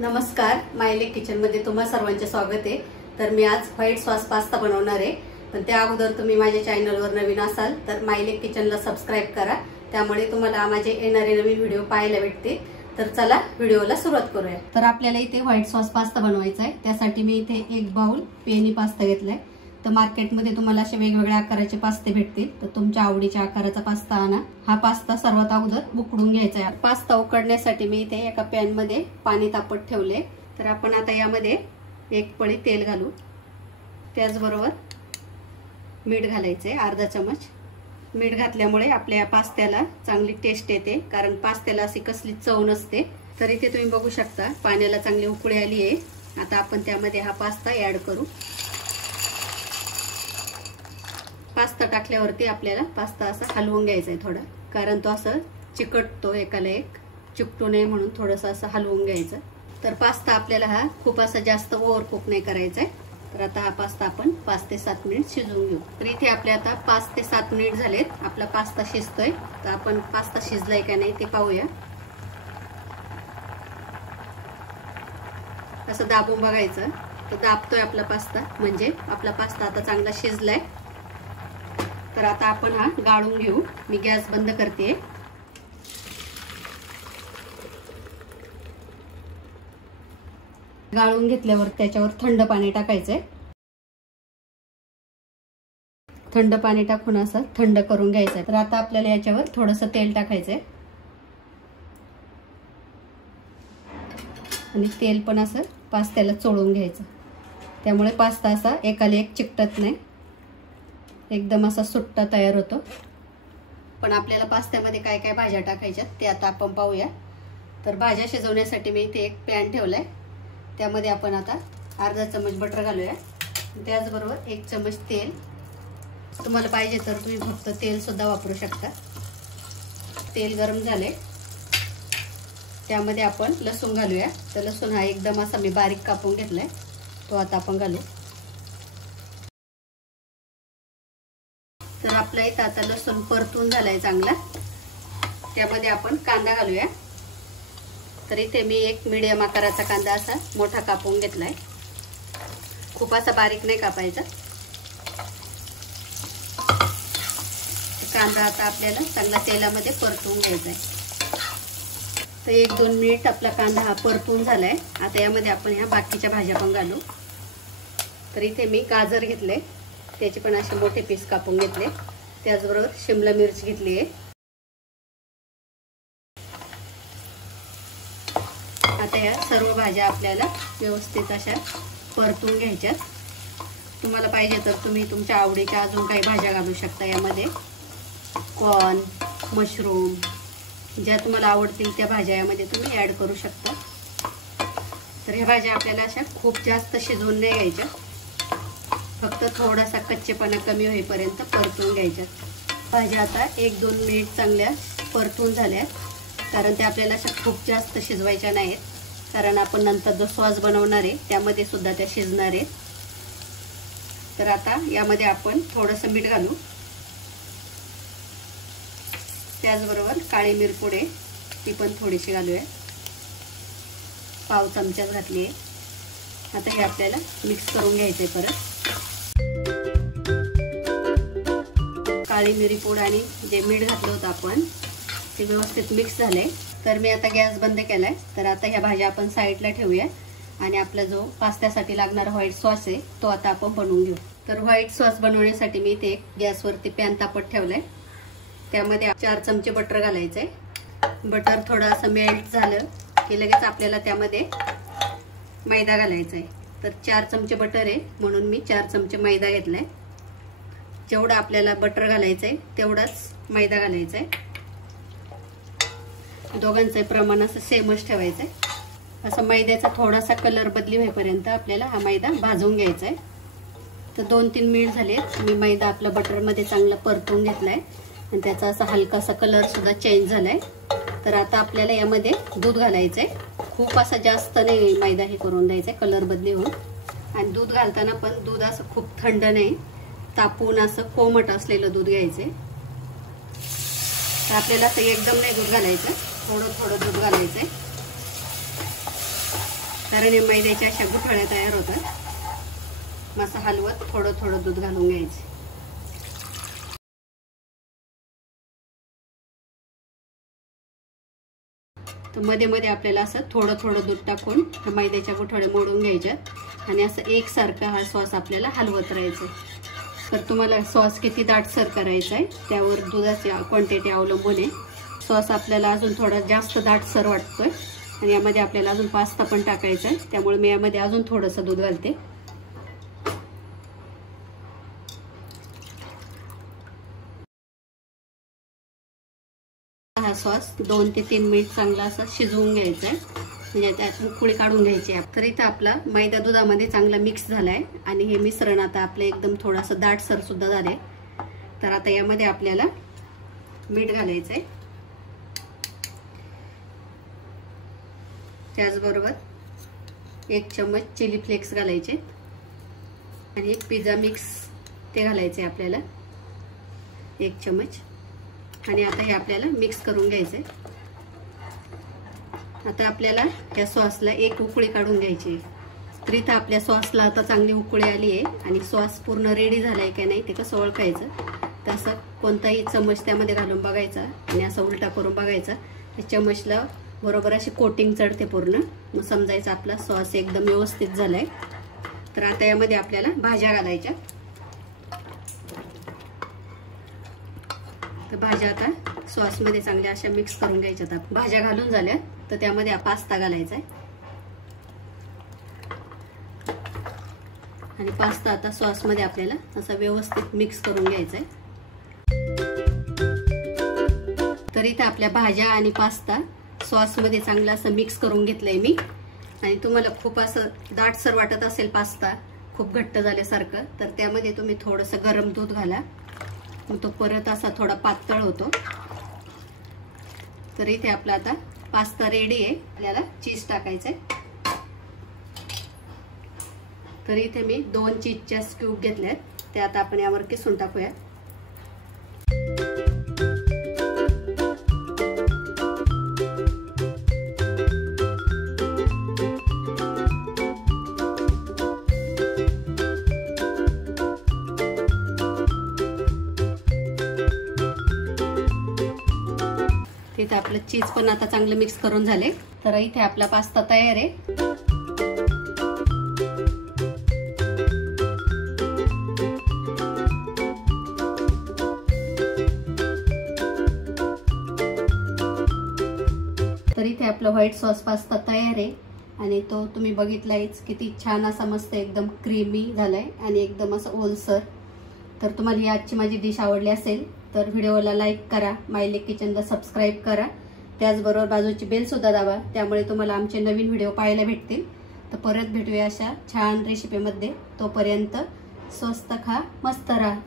नमस्कार, मायलेक किचन मध्ये तुम्हा सर्वांचे स्वागत आहे। तर मी आज व्हाईट सॉस पास्ता बनवणार आहे। पण त्या अगोदर तुम्ही माझ्या चॅनलवर नवीन असाल तर मायलेक किचनला सबस्क्राइब करा, त्यामुळे तुम्हाला माझे येणारे नवीन व्हिडिओ पाहायला भेटतील। तर चला व्हिडिओला सुरुवात करूया। तर आपल्याला इथे व्हाईट सॉस पास्ता बनवायचा आहे। त्यासाठी मी इथे एक बाउल पेनी पास्ता घेतलाय। तर मार्केटमध्ये तुम्हाला असे वेगवेगळ्या आकाराचे पास्ते भेटतील, तर तुमच्या आवडीच्या आकाराचा पास्ता आणा। हा पास्ता सर्वात अगोदर उकडून घ्यायचा आहे। पास्ता उकडण्यासाठी मी इथे एका पॅन मध्ये पाणी तापत ठेवले। तर आपण आता यामध्ये एक पळी तेल घालू, त्याचबरोबर मीठ घालायचे अर्धा चमच। मीठ घातल्यामुळे आपल्या पास्त्याला चांगली टेस्ट येते, कारण पास्त्याला अशी कसली चव नसते। तर इथे तुम्ही बघू शकता पाण्याला चांगली उकळी आली आहे। आता आपण त्यामध्ये हा पास्ता ऍड करू। पास्ता टाकल्यावरती आपल्याला पास्ता असा हलवून घ्यायचा आहे थोडा, कारण तो असं चिकटतो, एकाला एक चिकटू नये म्हणून थोडंसं असं हलवून घ्यायचं। तर पास्ता आपल्याला हा खूप असा जास्त ओव्हर कुक नाही करायचा आहे। तर आता हा पास्ता आपण 5 ते 7 मिनिट शिजवून घेऊ। तर इथे आपले आता 5 ते 7 मिनिट झालेत, आपला पास्ता शिजतोय। तर आपण पास्ता शिजलाय का नाही ते पाहूया। असं दाबून बघायचं, तर दाबतोय आपला पास्ता, म्हणजे आपला पास्ता आता चांगला शिजलाय। तर आता आपण हा गाळून घेऊ। मी गॅस बंद करते। गाळून घेतल्यावर त्याच्यावर थंड पाणी टाकायचंय। थंड पाणी टाकून असं थंड करून घ्यायचंय। तर आता आपल्याला याच्यावर थोडंसं तेल टाकायचंय, आणि तेल पण असं पास्त्याला चोळून घ्यायचं, त्यामुळे पास्ता असा एकाला एक चिकटत नाही, एकदम असा सुट्टा तयार होतो। पण आपल्याला पास्त्यामध्ये काय काय भाज्या टाकायच्या ते आता आपण पाहूया। तर भाज्या शिजवण्यासाठी मी इथे एक पॅन ठेवलाय, त्यामध्ये आपण आता अर्धा चमच बटर घालूया, त्याचबरोबर 1 चमच तेल। तुम्हाला पाहिजे तर तुम्ही फक्त तेल सुद्धा वापरू शकता। तेल गरम झाले, त्यामध्ये आपण लसूण घालूया। तर लसूण हा एकदम असा मी बारीक कापून घेतलाय, तो आता आपण घालू। तर आपला इथं आता लसूण परतून झालाय चांगला, त्यामध्ये आपण कांदा घालूया। तर इथे मी एक मीडियम आकाराचा कांदा असा मोठा कापून घेतलाय, खूप असा बारीक नाही कापायचा। कांदा आता आपल्याला चांगला तेलामध्ये परतून घ्यायचा आहे। तर 1-2 मिनिट आपला कांदा हा परतून झालाय। आता यामध्ये आपण ह्या बाकीच्या भाज्या पण घालू। तर इथे मी गाजर घेतले, त्याचे पण असे मोठे पीस कापून घेतले, त्याचबरोबर शिमला मिरची घेतली आहे। आता या सर्व भाज्या आपल्याला व्यवस्थित अशा परतून घ्यायच्या। तुम्हाला पाहिजे तर तुम्ही तुमच्या आवडीच्या अजून काही भाज्या घालू शकता यामध्ये, कॉर्न, मशरूम, ज्या तुम्हाला आवडतील त्या भाज्या यामध्ये तुम्ही ऍड करू शकता। तर ह्या भाज्या आपल्याला अशा खूप जास्त शिजवून नाही घ्यायच्या, फक्त थोडासा कच्चेपणा कमी होईपर्यंत परतून घ्यायच्या। भाज्या आता 1-2 मिनिट चांगल्या परतून झाल्या, कारण त्या आपल्याला अशा खूप जास्त शिजवायच्या नाहीत, कारण आपण नंतर जो सॉस बनवणार आहे त्यामध्ये सुद्धा त्या शिजणार आहेत। तर आता यामध्ये आपण थोडंसं मीठ घालू, त्याचबरोबर काळी मिरपूड आहे ती पण थोडीशी घालूया, पाव चमचाच घातली आहे। आता हे आपल्याला मिक्स करून घ्यायचंय परत। काळी मिरी पूड आणि जे मीठ घातलं होतं आपण ते व्यवस्थित मिक्स झाले। तर मी आता गॅस बंद केलाय। तर आता ह्या भाज्या आपण साईडला ठेवूया, आणि आपला जो पास्त्यासाठी लागणारा व्हाईट सॉस आहे तो आता आपण बनवून घेऊ। तर व्हाईट सॉस बनवण्यासाठी मी इथे गॅसवरती पॅन तापत ठेवलाय, त्यामध्ये 4 चमचे बटर घालायचंय। बटर थोडं असं मेल्ट झालं की लगेच आपल्याला त्यामध्ये मैदा घालायचा आहे। तर 4 चमचे बटर आहे म्हणून मी 4 चमचे मैदा घेतलाय। जेवढं आपल्याला बटर घालायचंय तेवढाच मैदा घालायचा आहे। दोघांचं प्रमाण असं सेमच ठेवायचंय। असं मैद्याचा थोडासा कलर बदली होईपर्यंत आपल्याला हा मैदा भाजून घ्यायचा आहे। तर 2-3 मिनिट झालेत, मी मैदा आपला बटरमध्ये चांगला परतून घेतलाय, आणि त्याचा असा हलकासा कलर सुद्धा चेंज झालाय। तर आता आपल्याला यामध्ये दूध घालायचंय, खूप असा जास्त नाही मैदा हे करून द्यायचंय कलर बदली होऊन। आणि दूध घालताना पण दूध असं खूप थंड नाही, तापून असं कोमट असलेलं दूध घ्यायचंय। तर आपल्याला ते एकदम नाही दूध घालायचं, थोडं थोडं दूध घालायचंय। कारण हे मैद्याच्या अशा गुठळ्या तयार होतात। मस्त हलवत थोडं थोडं दूध घालून घ्यायचं। तर मध्ये मध्ये आपल्याला असं थोडं थोडं दूध टाकून मैद्याच्या गुठळ्या मोडून घ्यायच्या आणि असं एकसारखा हा सॉस आपल्याला हलवत राहायचं। तर तुम्हाला सॉस किती दाटसर करायचा आहे त्यावर दुधाची क्वांटिटी अवलंबून आहे। सॉस आपल्याला अजून थोडा जास्त दाटसर वाटतोय आणि यामध्ये आपल्याला अजून पास्ता पण टाकायचा आहे, त्यामुळे मी यामध्ये अजून थोडंसं दूध घालते। हा सॉस 2 ते 3 मिनिट चांगला असं शिजवून घ्यायचा आहे, म्हणजे त्यात उकळी काढून घ्यायची आहे। तर इथं आपला मैदा दुधामध्ये चांगला मिक्स झालाय आणि हे मिश्रण आता आपलं एकदम थोडंसं दाटसर सुद्धा झालंय। तर आता यामध्ये आपल्याला मीठ घालायचं आहे, त्याचबरोबर 1 चम्मच चिली फ्लेक्स घालायचे आणि पिझ्झा मिक्स ते घालायचे आपल्याला 1 चम्मच। आणि आता हे आपल्याला मिक्स करून घ्यायचे। आता आपल्याला या सॉसला एक उकळी काढून घ्यायची। तर इथं आपल्या सॉसला आता चांगली उकळी आली आहे आणि सॉस पूर्ण रेडी झालाय की नाही ते कसं ओळखायचं, तर असं कोणताही चम्मच त्यामध्ये घालून बघायचा आणि असं उलटा करून बघायचा। त्या चम्मचला बरोबर अशी कोटिंग चढते पूर्ण, मग समजायचं आपला सॉस एकदम व्यवस्थित झालाय। तर आता यामध्ये आपल्याला भाज्या घालायच्या। तर भाज्या आता सॉस मध्ये चांगल्या अशा मिक्स करून घ्यायच्यात। भाज्या घालून झाल्या तर त्यामध्ये पास्ता घालायचा आहे आणि पास्ता आता सॉस मध्ये आपल्याला असा व्यवस्थित मिक्स करून घ्यायचा आहे। तर इथे आपल्या भाज्या आणि पास्ता सॉस मध्ये चांगलं असं मिक्स करून घेतलंय मी। आणि तुम्हाला खूप असं दाटसर वाटत असेल पास्ता खूप घट्ट झाल्यासारखं, तर त्यामध्ये तुम्ही थोडंसं गरम दूध घाला, मग तो परत असा थोडा पातळ होतो। तर इथे आपला आता पास्ता रेडी आहे, आपल्याला चीज टाकायचंय। तर इथे मी 2 चीजच्या स्क्यूब घेतल्यात, ते आता आपण यावर किसून टाकूया। इथे आपलं चीज पण आता चांगलं मिक्स करून झाले। तर इथे आपला पास्ता तयार आहे। तर इथे आपला व्हाईट सॉस पास्ता तयार आहे आणि तो तुम्ही बघितलायच किती छान असा मस्त एकदम क्रीमी झालाय आणि एकदम असं ओलसर। तर तुम्हाला ही आजची माझी डिश आवडली असेल तर व्हिडिओला लाईक करा, माय लेक किचनला सबस्क्राईब करा, त्याचबरोबर बाजूची बेल सुद्धा दाबा, त्यामुळे तुम्हाला आमचे नवीन व्हिडिओ पाहायला भेटतील। तर परत भेटूया अशा छान रेसिपीमध्ये, तोपर्यंत स्वस्त खा मस्त राहा।